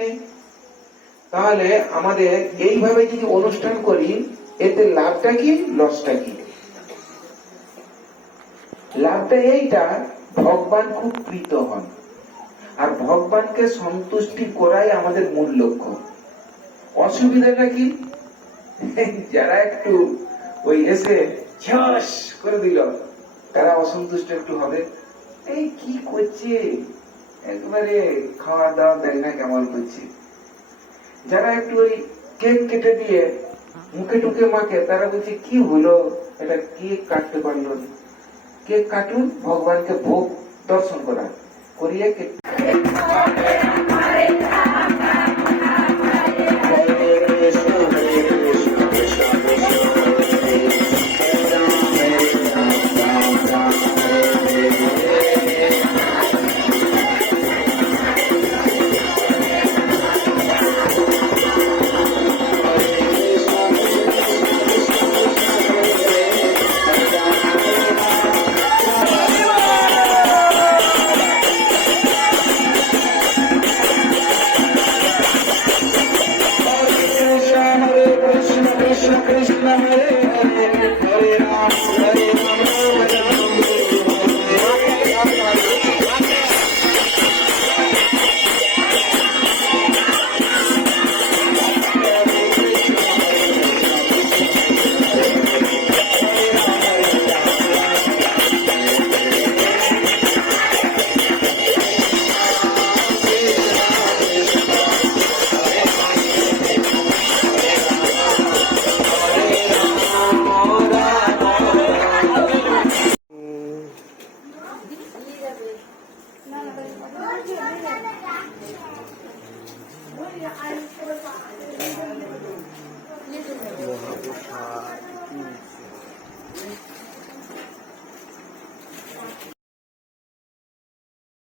নেই। তাহলে আমাদের এইভাবে যদি অনুষ্ঠান করি, এতে লাভটা কি লসটা কি? লাভটা এইটা, ভগবান খুব প্রীত হন, আর ভগবানকে সন্তুষ্টি করাই আমাদের মূল লক্ষ্য। অসুবিধাটা কি? যারা একটু ওই এসে ঝস করে দিল, তারা অসন্তুষ্ট একটু হবে। এই কি করছে, একবারে খাওয়া দাওয়া দেয় না, কেমন করছে। যারা একটু ওই কেক কেটে দিয়ে মুখে টুকে মাখে, তারা বলছে কি হলো, এটা কেক কাটতে পারলো। কেক কাটুন, ভগবানকে ভোগ দর্শন করা করিয়ে